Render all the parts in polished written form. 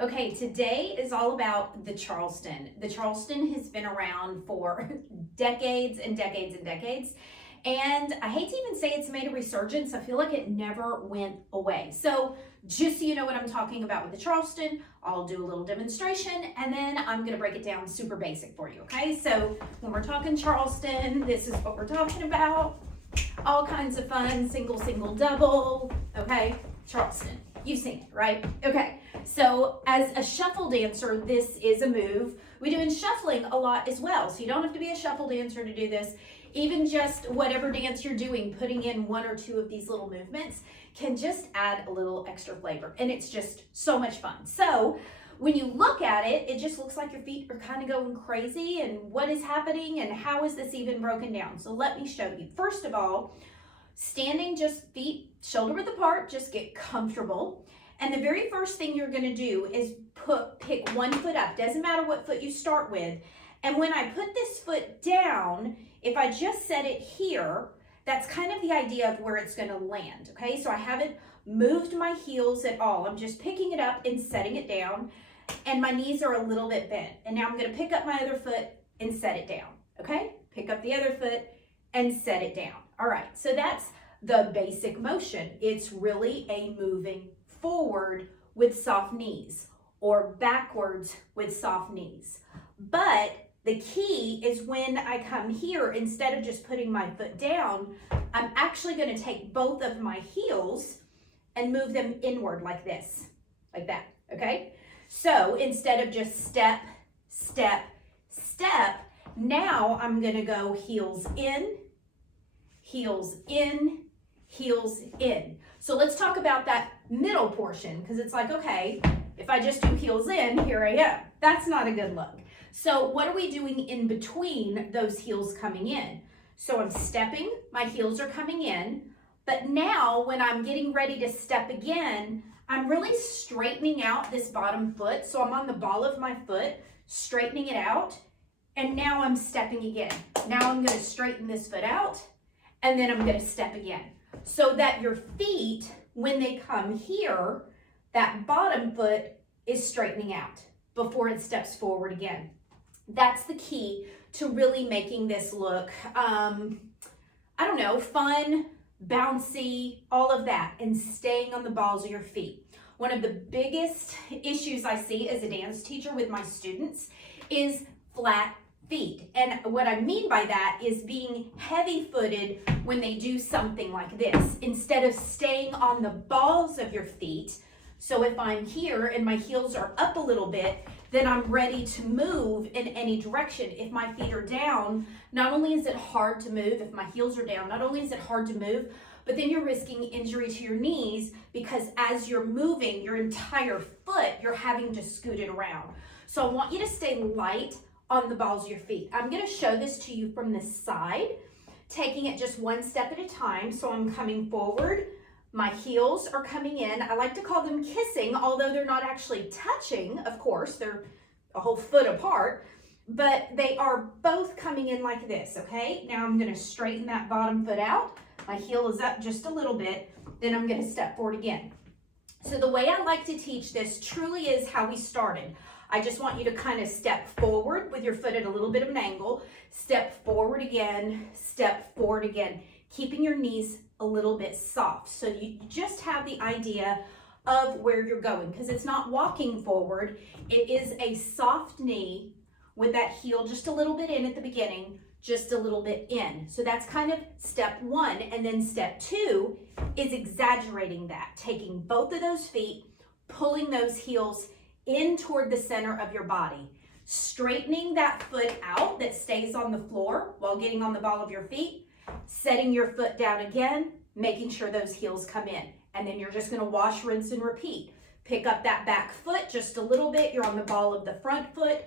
Okay, today is all about the Charleston. The Charleston has been around for decades and decades and decades. And I hate to even say it's made a resurgence. I feel like it never went away. So just so you know what I'm talking about with the Charleston, I'll do a little demonstration and then I'm gonna break it down super basic for you, okay? So when we're talking Charleston, this is what we're talking about. All kinds of fun, single, single, double, okay? Charleston, you've seen it, right? Okay, so as a shuffle dancer, this is a move we do in shuffling a lot as well. So you don't have to be a shuffle dancer to do this. Even just whatever dance you're doing, putting in one or two of these little movements can just add a little extra flavor. And it's just so much fun. So when you look at it, it just looks like your feet are kind of going crazy and what is happening and how is this even broken down? So let me show you. First of all, standing just feet shoulder width apart, just get comfortable. And the very first thing you're gonna do is pick one foot up. Doesn't matter what foot you start with. And when I put this foot down, if I just set it here, that's kind of the idea of where it's gonna land, okay? So I haven't moved my heels at all. I'm just picking it up and setting it down, and my knees are a little bit bent. And now I'm gonna pick up my other foot and set it down, okay? Pick up the other foot and set it down. All right, so that's the basic motion. It's really a moving forward with soft knees or backwards with soft knees. But the key is when I come here, instead of just putting my foot down, I'm actually going to take both of my heels and move them inward like this, like that, okay? So instead of just step, step, step, now I'm going to go heels in, heels in, heels in. So let's talk about that middle portion, because it's like, okay, if I just do heels in, here I am. That's not a good look. So what are we doing in between those heels coming in? So I'm stepping, my heels are coming in, but now when I'm getting ready to step again, I'm really straightening out this bottom foot. So I'm on the ball of my foot, straightening it out, and now I'm stepping again. Now I'm gonna straighten this foot out, and then I'm gonna step again. So that your feet, when they come here, that bottom foot is straightening out before it steps forward again. That's the key to really making this look, I don't know, fun, bouncy, all of that, and staying on the balls of your feet. One of the biggest issues I see as a dance teacher with my students is flat feet. And what I mean by that is being heavy-footed when they do something like this, instead of staying on the balls of your feet. So if I'm here and my heels are up a little bit, then I'm ready to move in any direction. If my feet are down, not only is it hard to move, if my heels are down, not only is it hard to move, but then you're risking injury to your knees, because as you're moving your entire foot, you're having to scoot it around. So I want you to stay light on the balls of your feet. I'm gonna show this to you from the side, taking it just one step at a time. So I'm coming forward, my heels are coming in. I like to call them kissing, although they're not actually touching, of course, they're a whole foot apart, but they are both coming in like this, okay? Now I'm gonna straighten that bottom foot out. My heel is up just a little bit, then I'm gonna step forward again. So the way I like to teach this truly is how we started. I just want you to kind of step forward with your foot at a little bit of an angle, step forward again, keeping your knees a little bit soft. So you just have the idea of where you're going, because it's not walking forward. It is a soft knee with that heel just a little bit in at the beginning, just a little bit in. So that's kind of step one. And then step two is exaggerating that, taking both of those feet, pulling those heels in toward the center of your body, straightening that foot out that stays on the floor while getting on the ball of your feet, setting your foot down again, making sure those heels come in. And then you're just gonna wash, rinse, and repeat. Pick up that back foot just a little bit, you're on the ball of the front foot,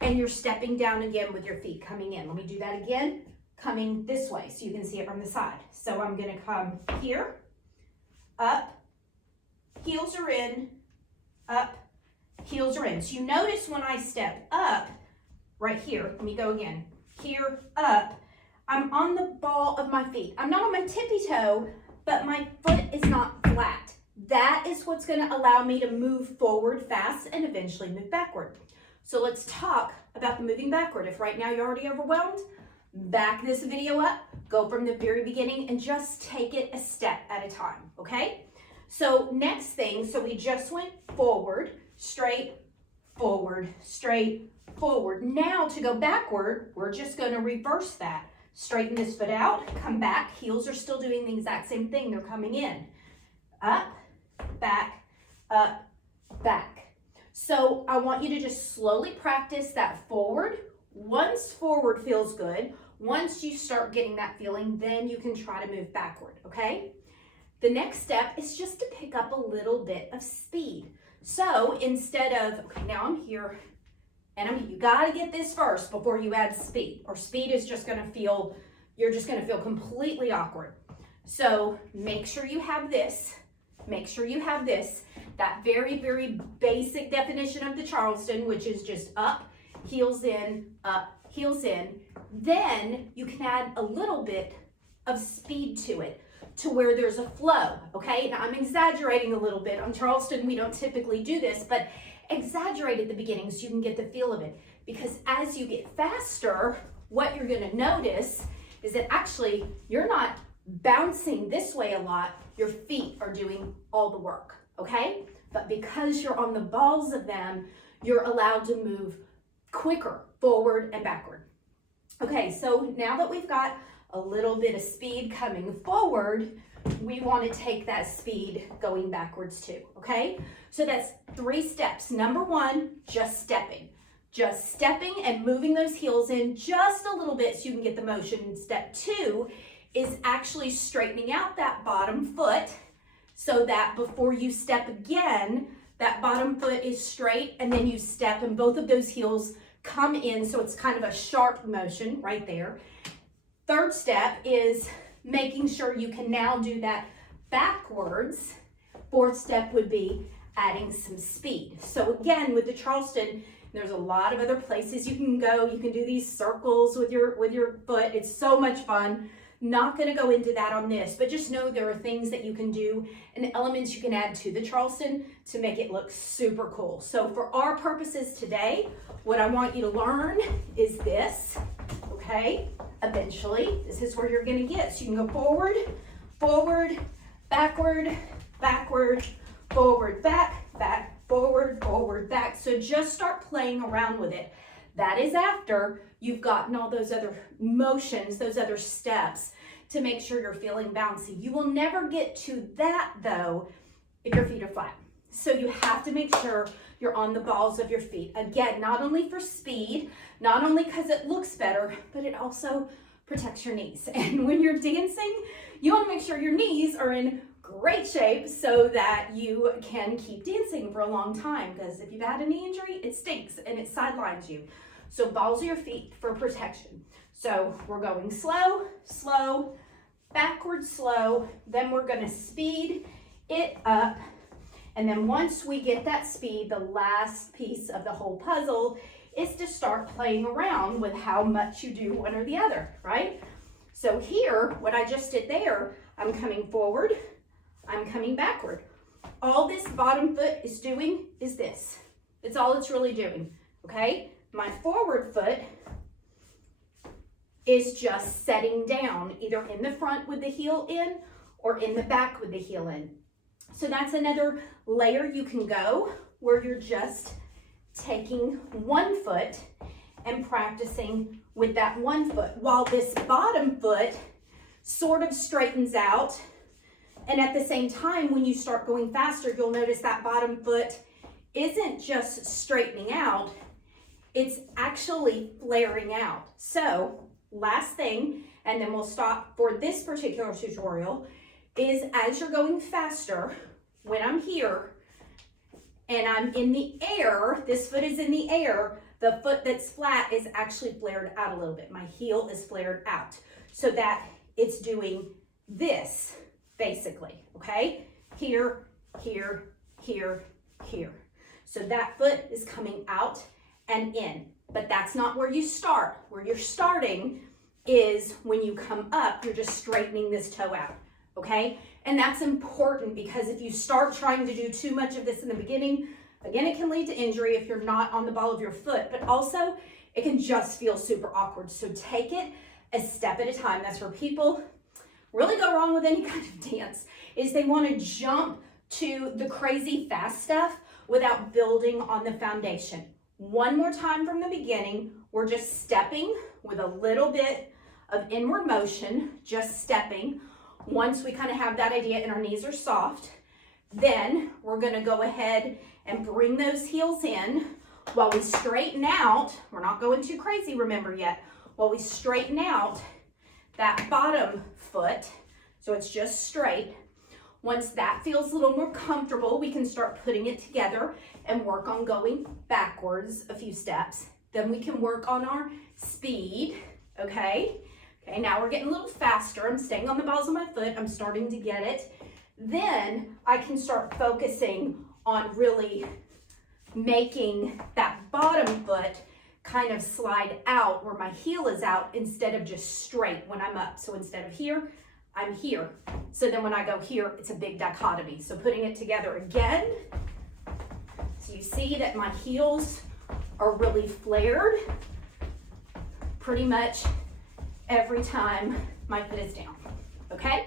and you're stepping down again with your feet coming in. Let me do that again, coming this way so you can see it from the side. So I'm gonna come here, up, heels are in, up, heels are in. So you notice when I step up, right here, let me go again, here, up, I'm on the ball of my feet. I'm not on my tippy toe, but my foot is not flat. That is what's going to allow me to move forward fast and eventually move backward. So let's talk about the moving backward. If right now you're already overwhelmed, back this video up, go from the very beginning and just take it a step at a time, okay? So next thing, so we just went forward, straight, forward, straight, forward. Now to go backward, we're just going to reverse that. Straighten this foot out, come back. Heels are still doing the exact same thing. They're coming in. Up, back, back. So I want you to just slowly practice that forward. Once forward feels good, once you start getting that feeling, then you can try to move backward, okay? The next step is just to pick up a little bit of speed. So instead of, okay, now I'm here, and you gotta get this first before you add speed, or speed is just gonna feel, you're just gonna feel completely awkward. So make sure you have this, that very, very basic definition of the Charleston, which is just up, heels in, then you can add a little bit of speed to it, to where there's a flow, okay? Now I'm exaggerating a little bit. On Charleston, we don't typically do this, but exaggerate at the beginning so you can get the feel of it. Because as you get faster, what you're gonna notice is that actually you're not bouncing this way a lot, your feet are doing all the work, okay? But because you're on the balls of them, you're allowed to move quicker, forward and backward. Okay, so now that we've got a little bit of speed coming forward, we want to take that speed going backwards too, okay? So that's 3 steps. Number 1, just stepping and moving those heels in just a little bit so you can get the motion. Step 2 is actually straightening out that bottom foot so that before you step again, that bottom foot is straight, and then you step and both of those heels come in, so it's kind of a sharp motion right there. 3rd step is making sure you can now do that backwards. 4th step would be adding some speed. So again, with the Charleston, there's a lot of other places you can go. You can do these circles with your foot. It's so much fun. Not going to go into that on this, but just know there are things that you can do and elements you can add to the Charleston to make it look super cool. So for our purposes today, what I want you to learn is this, okay? Eventually, this is where you're going to get. So you can go forward, forward, backward, backward, forward, back, back, forward, forward, back. So just start playing around with it. That is after you've gotten all those other motions, those other steps to make sure you're feeling bouncy. You will never get to that though if your feet are flat. So you have to make sure you're on the balls of your feet. Again, not only for speed, not only because it looks better, but it also protects your knees. And when you're dancing, you want to make sure your knees are in great shape so that you can keep dancing for a long time, because if you've had a knee injury, it stinks and it sidelines you. So balls of your feet for protection. So we're going slow, slow, backwards, slow, then we're going to speed it up. And then once we get that speed, the last piece of the whole puzzle is to start playing around with how much you do one or the other, right? So here, what I just did there, I'm coming forward, I'm coming backward. All this bottom foot is doing is this. It's all it's really doing, okay? My forward foot is just setting down, either in the front with the heel in or in the back with the heel in. So that's another layer you can go where you're just taking one foot and practicing with that one foot while this bottom foot sort of straightens out. And at the same time, when you start going faster, you'll notice that bottom foot isn't just straightening out, it's actually flaring out. So last thing, and then we'll stop for this particular tutorial, is as you're going faster, when I'm here and I'm in the air, this foot is in the air, the foot that's flat is actually flared out a little bit. My heel is flared out so that it's doing this basically, okay? Here, here, here, here. So that foot is coming out and in, but that's not where you start. Where you're starting is when you come up, you're just straightening this toe out, okay? And that's important because if you start trying to do too much of this in the beginning, again, it can lead to injury if you're not on the ball of your foot, but also it can just feel super awkward. So take it a step at a time. That's where people really go wrong with any kind of dance, is they want to jump to the crazy fast stuff without building on the foundation. One more time from the beginning, we're just stepping with a little bit of inward motion, just stepping. Once we kind of have that idea and our knees are soft, then we're going to go ahead and bring those heels in while we straighten out. We're not going too crazy, remember, yet. While we straighten out that bottom foot, so it's just straight. Once that feels a little more comfortable, we can start putting it together and work on going backwards a few steps. Then we can work on our speed, okay? Okay, now we're getting a little faster. I'm staying on the balls of my foot. I'm starting to get it. Then I can start focusing on really making that bottom foot kind of slide out where my heel is out instead of just straight when I'm up. So instead of here, I'm here. So then when I go here, it's a big dichotomy. So putting it together again. So you see that my heels are really flared pretty much every time my foot is down, okay?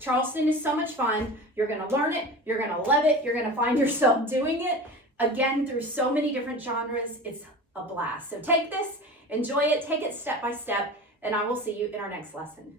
Charleston is so much fun. You're gonna learn it, you're gonna love it, you're gonna find yourself doing it, again, through so many different genres. It's a blast. So take this, enjoy it, take it step by step, and I will see you in our next lesson.